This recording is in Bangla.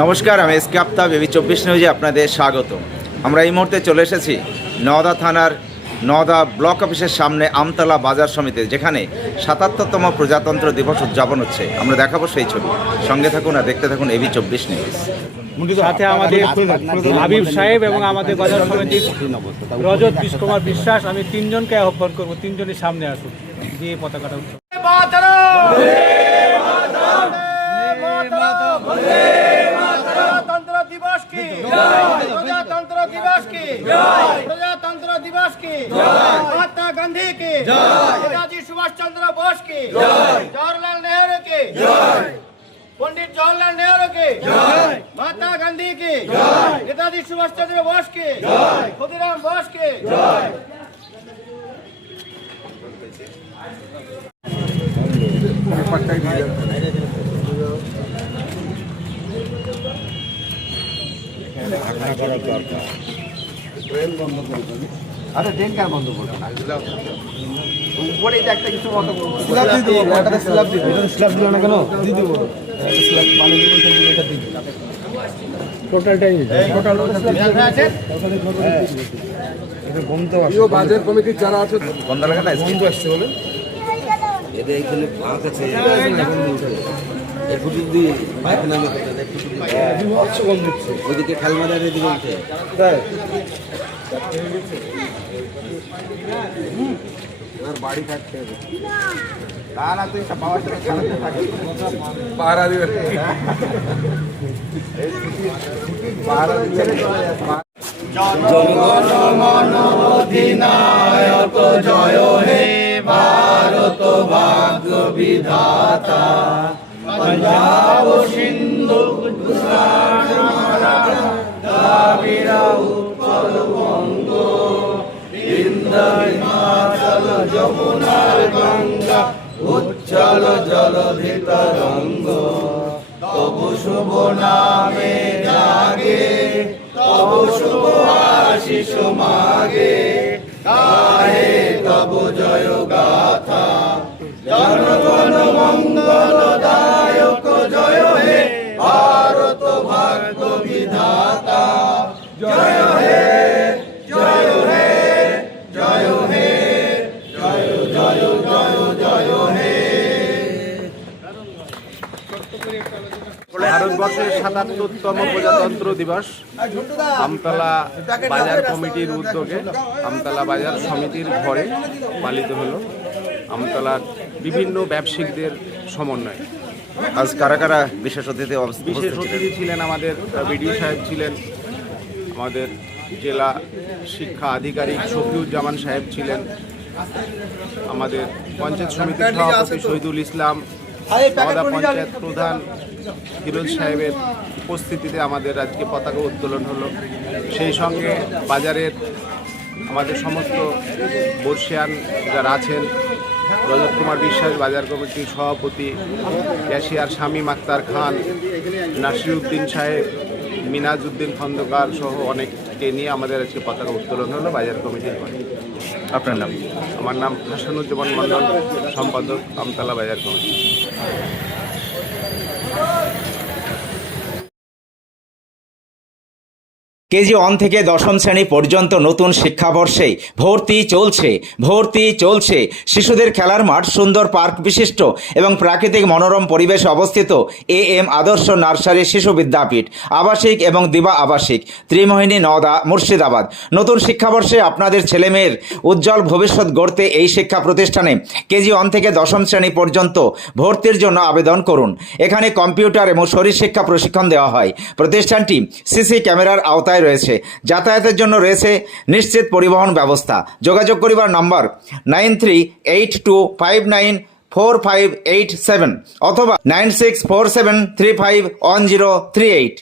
নমস্কার, আমি এসকে আফতাব, এবি 24 নিউজে আপনাদের স্বাগত। আমরা এই মুহূর্তে চলে এসেছি নওদা থানার নওদা ব্লক অফিসের সামনে আমতলা বাজার সমিতি, যেখানে ৭৭তম প্রজাতন্ত্র দিবস উদযাপন হচ্ছে। আমরা দেখাবো সেই ছবি। সঙ্গে থাকুন আর দেখতে থাকুন এবি 24 নিউজ। সাথে আমাদের হাবিব সাহেব এবং আমাদের বাজার সমিতির রজত কুমার বিশ্বাস। আমি তিনজনকে আহ্বান করবো, তিনজনের সামনে আসুন, দিয়ে পতাকাটা উঠব। प्रजातंत्र दिवस की प्रजातंत्र दिवस की प्रजातंत्र दिवस की महात्मा गांधी की नेताजी सुभाष चंद्र बोस की जवाहरलाल नेहरू की पंडित जवाहरलाल नेहरू की महात्मा गांधी की नेताजी सुभाष चंद्र बोस की खुदीराम बोस की আরে ট্রেন কেন বন্ধ করবো না? উপরে একটা কিছু মতো স্ল্যাব দিয়ে দেবো, একটা স্ল্যাব দিয়ে দেবো। স্ল্যাব দিল না কেন? দিয়ে দেবো স্ল্যাব, পানি দিয়ে বলতে এটা দিয়ে দেবো। টোটালটাই টোটাল আছে। এটা বন্ধ আছে। এই বাজার কমিটির যারা আছে বন্ধ লাগে না, বন্ধ আসছে বলে এদের এখানে ফাঁক আছে, একটু যদি পায়খানা মতো বন্ধ হচ্ছে। ওইদিকে খালমাদার এদিকে উঠে আর বাড়ি কাটতে হবে। তা না তুই পাওয়ার পাহারা দিবে, পাহারা দিবে। জনগণ মন অধিনায়ক জয় হে ভারত ভাগ্য বিধাতা पंजाब सिंधु गुजरात कावेरी उत्कल बंग विंध्य हिमाचल यमुना गंगा उज्जल जलधि तरंग तब शुभ नामे जागे तब शुभ आशीष मागे गाहे तब जय गाथा जनगण मंगल दायक जय हे भारत भाग्य विधाता जय हे जय हे जय हे जय जय जय जय हे। ভারতবর্ষের ৭৭তম প্রজাতন্ত্র দিবস আমতলা বাজার কমিটির উদ্যোগে আমতলা বাজার সমিতির ঘরে পালিত হলো। আমতলার বিভিন্ন ব্যবসায়িকদের সমন্বয়ে আজ কারা কারা বিশেষ অতিথি বিশেষ অতিথি ছিলেন, আমাদের বিডিও সাহেব ছিলেন, আমাদের জেলা শিক্ষা আধিকারিক শফিউজ্জামান সাহেব ছিলেন, আমাদের পঞ্চায়েত সমিতির সভাপতি শহীদুল ইসলাম, নওদা পঞ্চায়েত প্রধান ফিরোজ সাহেবের উপস্থিতিতে আমাদের আজকে পতাকা উত্তোলন হলো। সেই সঙ্গে বাজারের আমাদের সমস্ত বর্ষিয়ান যারা আছেন, রজত কুমার বিশ্বাস বাজার কমিটির সভাপতি, ক্যাশিয়ার শামীম আক্তার খান, নাসিরউদ্দিন সাহেব, মিনাজউদ্দিন খন্দকার সহ অনেককে নিয়ে আমাদের আজকে পতাকা উত্তোলন হলো বাজার কমিটির ঘরে। আপনার নাম? আমার নাম হাসানুজ্জামান মণ্ডল, সম্পাদক আমতলা বাজার কমিটি। কেজি 1 থেকে দশম শ্রেণী পর্যন্ত নতুন শিক্ষাবর্ষে ভর্তি চলছে। শিশুদের খেলার মাঠ, সুন্দর পার্ক বিশিষ্ট এবং প্রাকৃতিক মনোরম পরিবেশে অবস্থিত AM আদর্শ নার্সারি শিশু বিদ্যাপীঠ, আবাসিক এবং দিবা আবাসিক, ত্রিমোহিনী, নওদা, মুর্শিদাবাদ। নতুন শিক্ষাবর্ষে আপনাদের ছেলেমেয়ের উজ্জ্বল ভবিষ্যৎ গড়তে এই শিক্ষা প্রতিষ্ঠানে কেজি 1 থেকে দশম শ্রেণী পর্যন্ত ভর্তির জন্য আবেদন করুন। এখানে কম্পিউটার এবং শরীর শিক্ষা প্রশিক্ষণ দেওয়া হয়। প্রতিষ্ঠানটি সিসি ক্যামেরার আওতায় রয়েছে। যাতায়াতের জন্য রয়েছে নিশ্চিত পরিবহন ব্যবস্থা। যোগাযোগ করিবার নম্বর 9382594587 অথবা 9647351038।